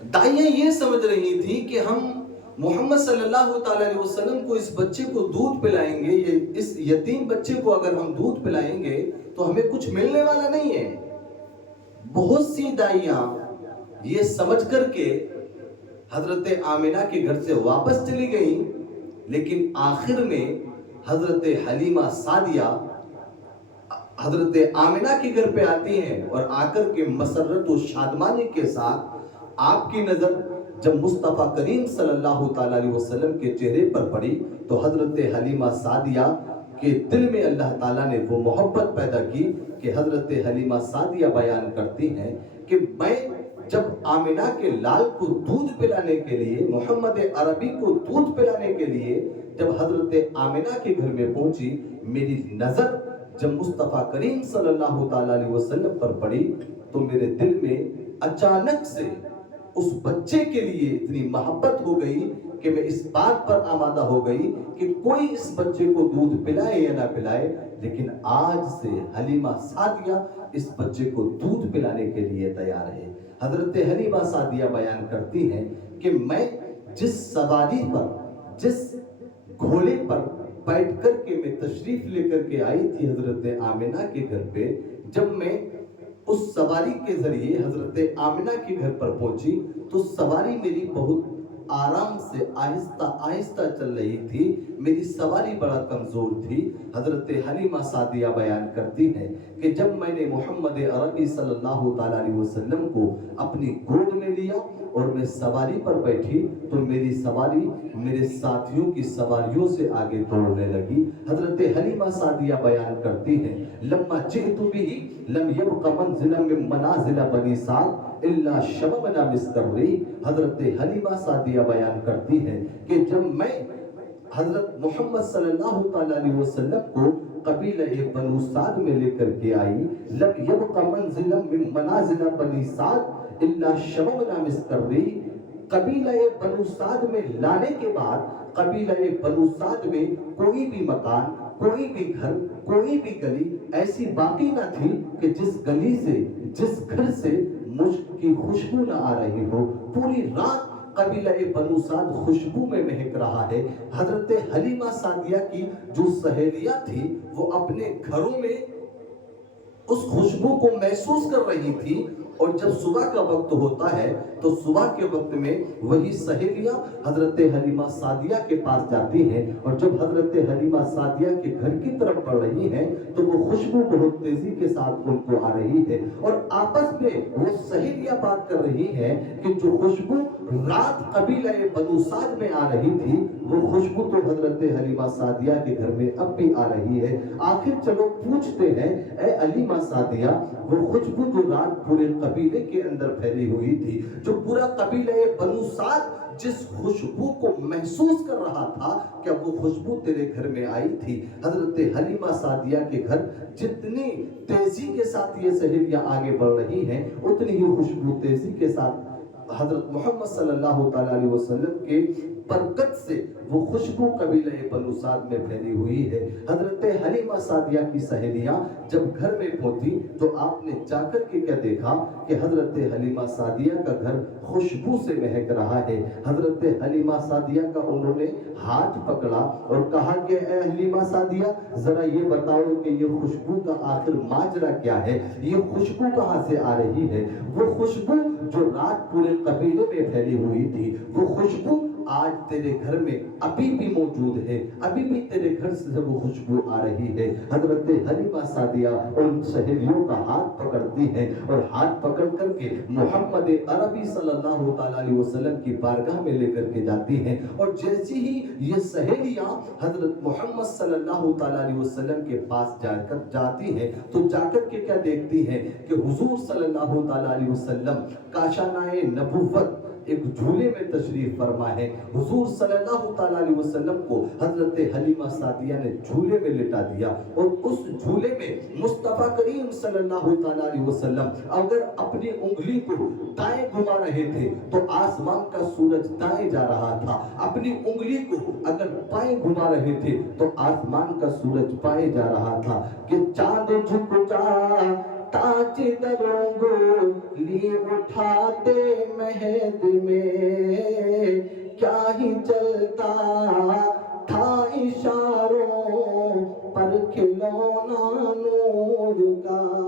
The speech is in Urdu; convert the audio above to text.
دائیاں یہ سمجھ رہی تھی کہ ہم محمد صلی اللہ تعالیٰ علیہ وسلم کو اس بچے کو دودھ پلائیں گے، اس یتیم بچے کو اگر ہم دودھ پلائیں گے تو ہمیں کچھ ملنے والا نہیں ہے۔ بہت سی دائیاں یہ سمجھ کر کے حضرت آمنہ کے گھر سے واپس چلی گئیں، لیکن آخر میں حضرت حلیمہ سعدیہ حضرت آمنہ کے گھر پہ آتی ہیں اور آ کر کے مسرت و شادمانی کے ساتھ آپ کی نظر جب مصطفیٰ کریم صلی اللہ تعالیٰ علیہ وسلم کے چہرے پر پڑی تو حضرت حلیمہ سعدیہ کے دل میں اللہ تعالیٰ نے وہ محبت پیدا کی کہ حضرت حلیمہ سعدیہ بیان کرتی ہیں کہ میں جب آمنہ کے لال کو دودھ پلانے کے لیے، محمد عربی کو دودھ پلانے کے لیے جب حضرت آمنہ کے گھر میں پہنچی، میری نظر جب مصطفیٰ کریم صلی اللہ تعالیٰ علیہ وسلم پر پڑی تو میرے دل میں اچانک سے اس بچے کے لیے اتنی محبت ہو گئی کہ میں اس بات پر آمادہ ہو گئی کہ کوئی اس بچے کو دودھ پلائے یا نہ پلائے، لیکن آج سے حلیمہ سعدیہ اس بچے کو دودھ پلانے کے لیے تیار ہے۔ حضرت حلیمہ سعدیہ بیان کرتی ہیں کہ میں جس سواری پر، جس گھوڑے پر بیٹھ کر کے میں تشریف لے کر کے آئی تھی حضرت آمنہ کے گھر پہ، جب میں اس سواری کے ذریعے حضرت آمنہ کے گھر پر پہنچی تو سواری میری بہت آرام سے آہستہ آہستہ چل رہی تھی، میری سواری بڑا کمزور تھی۔ حضرت حلیمہ سعدیہ بیان کرتی ہیں کہ جب میں نے محمد عربی صلی اللہ تعالیٰ علیہ وسلم کو اپنی گود میں لیا اور میں سواری پر بیٹھی تو میری سواری میرے ساتھیوں کی سواریوں سے آگے دوڑنے لگی۔ حضرت حلیمہ سعدیہ بیان کرتی ہیں لما جئت به لم يبق منزلا من منازل بنی سعد الا شببنا مسکری۔ حضرت حلیمہ سعدیہ بیان کرتی ہے کہ جب میں حضرت محمد صلی اللہ تعالیٰ علیہ وسلم کو قبیلہ بنو سعد میں لے کر کے آئی، لم يبق منزلا من منازل بنی سعد الا شببنا مسکری، قبیلہ بنو سعد میں لانے کے بعد قبیلہ بنو سعد میں کوئی بھی مکان، کوئی بھی گھر، کوئی بھی گلی ایسی باقی نہ تھی کہ جس گلی سے، جس گھر سے مشک کی خوشبو نہ آ رہی ہو۔ پوری رات قبیلہ بنو سعد خوشبو میں مہک رہا ہے۔ حضرت حلیمہ سعدیہ کی جو سہیلیاں تھی وہ اپنے گھروں میں اس خوشبو کو محسوس کر رہی تھی، اور جب صبح کا وقت ہوتا ہے تو صبح کے وقت میں وہی سہیلیاں حضرت حلیمہ سعدیہ کے پاس جاتی ہیں، اور جب حضرت حلیمہ سعدیہ کے گھر کی طرف بڑھ رہی ہیں تو وہ خوشبو بہت تیزی کے ساتھ ان کو آ رہی ہے، اور آپس میں وہ سہیلیاں بات کر رہی ہیں کہ جو خوشبو رات قبیلہ بنو سعد میں آ رہی تھی وہ خوشبو تو حضرت حلیمہ سعدیہ کے گھر میں اب بھی آ رہی ہے۔ آخر چلو پوچھتے ہیں اے حلیمہ سعدیہ، وہ خوشبو جو رات پورے قبیلے کے اندر پھیلی ہوئی تھی، جو پورا قبیلہ بنو سعد جس خوشبو کو محسوس کر رہا تھا، کیا وہ خوشبو تیرے گھر میں آئی تھی؟ حضرت حلیمہ سعدیہ کے گھر جتنی تیزی کے ساتھ یہ سہیلیاں آگے بڑھ رہی ہیں اتنی ہی خوشبو تیزی کے ساتھ حضرت محمد صلی اللہ تعالیٰ علیہ وسلم کے برکت سے وہ خوشبو قبیلہ بنو سعد میں پھیلی ہوئی ہے۔ حضرت حلیمہ سعدیہ کی سہیلیاں جب گھر میں پہنچی تو آپ نے جا کر کے کیا دیکھا کہ حضرت حلیمہ سعدیہ کا گھر خوشبو سے مہک رہا ہے۔ حضرت حلیمہ سعدیہ کا انہوں نے ہاتھ پکڑا اور کہا کہ اے حلیمہ سعدیہ، ذرا یہ بتاؤ کہ یہ خوشبو کا آخر ماجرا کیا ہے، یہ خوشبو کہاں سے آ رہی ہے؟ وہ خوشبو جو رات پورے قبیلے میں پھیلی ہوئی تھی، وہ خوشبو آج تیرے گھر میں ابھی بھی موجود ہے، ابھی بھی تیرے گھر سے وہ خوشبو آ رہی ہے۔ حضرت حلیمہ سعدیہ ان سہیلیوں کا ہاتھ پکڑتی ہیں اور ہاتھ پکڑ کر کے محمد عربی صلی اللہ تعالیٰ علیہ وسلم کی بارگاہ میں لے کر کے جاتی ہیں، اور جیسی ہی یہ سہیلیاں حضرت محمد صلی اللہ تعالیٰ علیہ وسلم کے پاس جا کر جاتی ہیں تو جا کر کے کیا دیکھتی ہیں کہ حضور صلی اللہ تعالیٰ علیہ وسلم کاشانۂ نبوت ایک جھولے میں تشریف فرما ہے۔ حضور صلی اللہ تعالیٰ علیہ وسلم کو حضرت حلیمہ سعدیہ نے جھولے میں لٹا دیا، اور اس جھولے میں مصطفیٰ کریم صلی اللہ تعالیٰ علیہ وسلم اگر اپنی انگلی کو دائیں گھما رہے تھے تو آسمان کا سورج دائیں جا رہا تھا، اپنی انگلی کو اگر بائیں گھما رہے تھے تو آسمان کا سورج بائیں جا رہا تھا کہ چاند جھک جا تاج دروں گو لی اٹھاتے میں مہد میں کیا ہی چلتا تھا اشاروں پر کھلونا نور کا